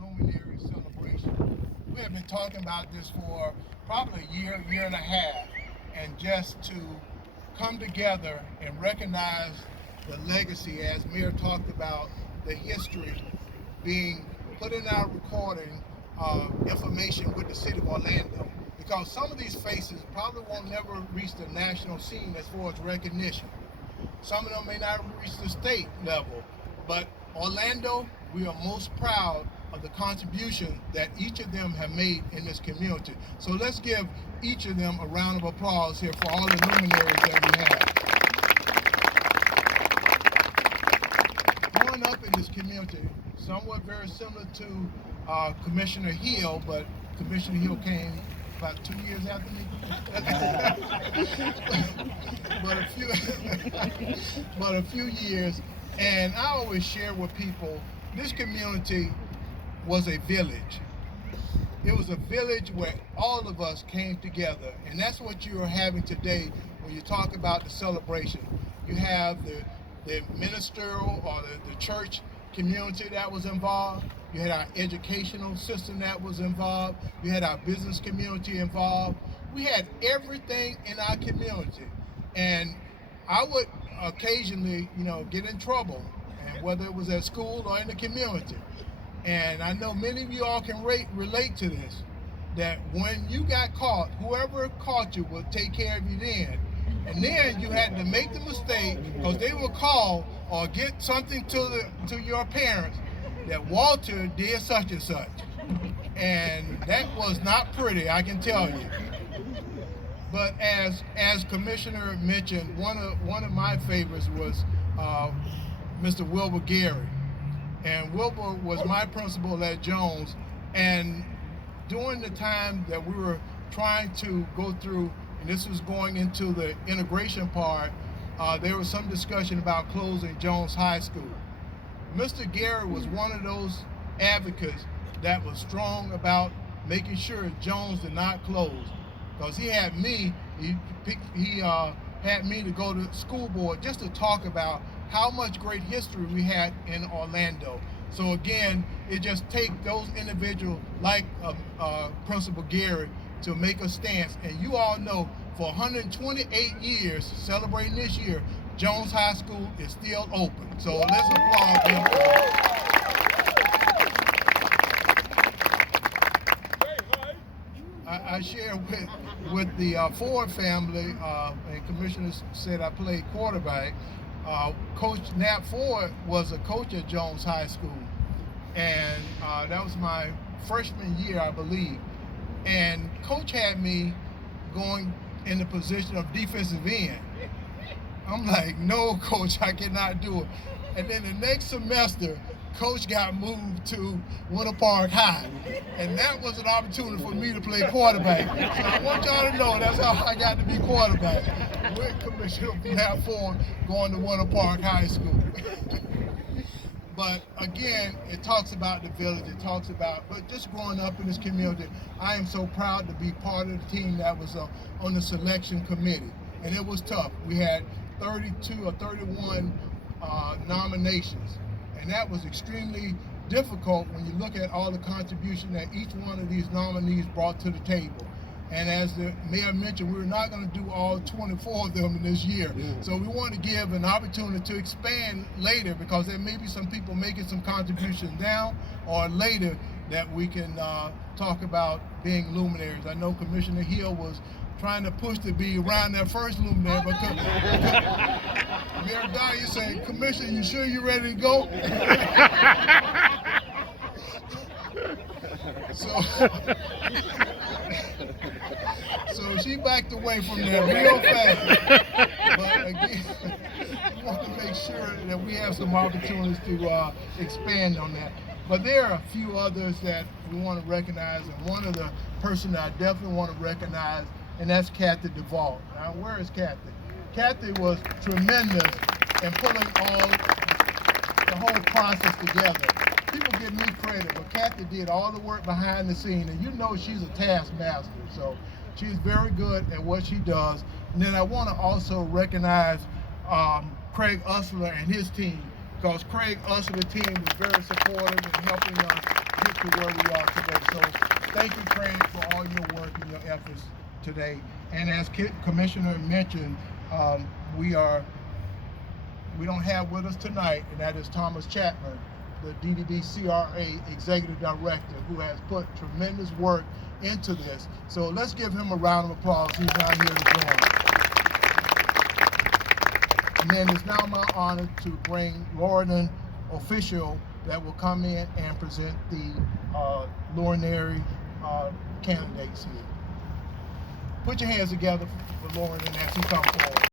Luminary celebration. We have been talking about this for probably a year and a half, and just to come together and recognize the legacy, as Mayor talked about, the history being put in our recording information with the city of Orlando. Because some of these faces probably won't never reach the national scene as far as recognition. Some of them may not reach the state level, but Orlando, we are most proud of the contribution that each of them have made in this community. So let's give each of them a round of applause here for all the luminaries that we have. Growing up in this community, somewhat very similar to Commissioner Hill, but Commissioner Hill came about 2 years after me. but a few years. And I always share with people, this community was a village. It was a village where all of us came together. And that's what you are having today when you talk about the celebration. You have the ministerial or the church community that was involved. You had our educational system that was involved. You had our business community involved. We had everything in our community. And I would occasionally, get in trouble, and whether it was at school or in the community. And I know many of you all can relate to this, that when you got caught, whoever caught you would take care of you then. And then you had to make the mistake, because they will call or get something to your parents that Walter did such and such. And that was not pretty, I can tell you. But as Commissioner mentioned, one of my favorites was Mr. Wilbur Gary. And Wilbur was my principal at Jones. And during the time that we were trying to go through, and this was going into the integration part, there was some discussion about closing Jones High School. Mr. Gary was one of those advocates that was strong about making sure Jones did not close. Because he had me to go to school board just to talk about how much great history we had in Orlando. So again, it just takes those individuals like Principal Gary to make a stance. And you all know, for 128 years, celebrating this year, Jones High School is still open. So let's applaud him for that. I share with the Ford family, and Commissioner said I played quarterback. Coach Nat Ford was a coach at Jones High School, and that was my freshman year, I believe. And Coach had me going in the position of defensive end. I'm like, no, Coach, I cannot do it. And then the next semester, Coach got moved to Winter Park High, and that was an opportunity for me to play quarterback. So I want y'all to know that's how I got to be quarterback, with Commissioner Nat Ford going to Winter Park High School. But again, it talks about the village, but just growing up in this community, I am so proud to be part of the team that was on the selection committee. And it was tough. We had 32 or 31 nominations. And that was extremely difficult when you look at all the contribution that each one of these nominees brought to the table. And as the mayor mentioned, we're not going to do all 24 of them in this year. So we want to give an opportunity to expand later, because there may be some people making some contributions now or later that we can talk about being luminaries. I know Commissioner Hill was trying to push to be around that first luminary, but Mayor Dyer said, Commissioner, you sure you're ready to go? So she backed away from that real fast. But again, we want to make sure that we have some opportunities to expand on that. But there are a few others that we want to recognize, and one of the person that I definitely want to recognize, and that's Kathy Duvall. Now, where is Kathy? Kathy was tremendous in pulling the whole process together. People give me credit, but Kathy did all the work behind the scene, and you know she's a taskmaster, so she's very good at what she does. And then I want to also recognize Craig Usler and his team, because Craig Usler's team was very supportive in helping us get to thank you, Craig, for all your work and your efforts today. And as Commissioner mentioned, we don't have with us tonight, and that is Thomas Chapman, the DDD CRA Executive Director, who has put tremendous work into this. So let's give him a round of applause. He's not here to join us. And then it's now my honor to bring Lordan official that will come in and present the Luminary candidates here. Put your hands together for Lordan as he comes forward.